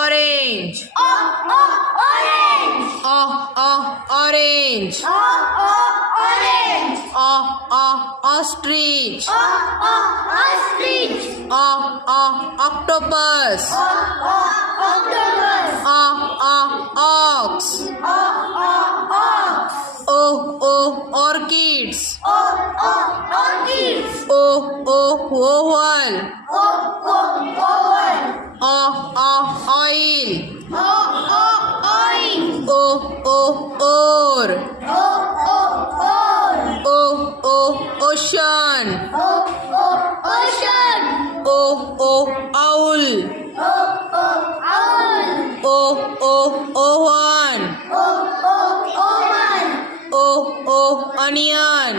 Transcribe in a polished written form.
Orange. Orange. Ostrich. Octopus. Ox. Orchids. Oval. Oil. Ore. Ocean. Owl. Oven. Onion.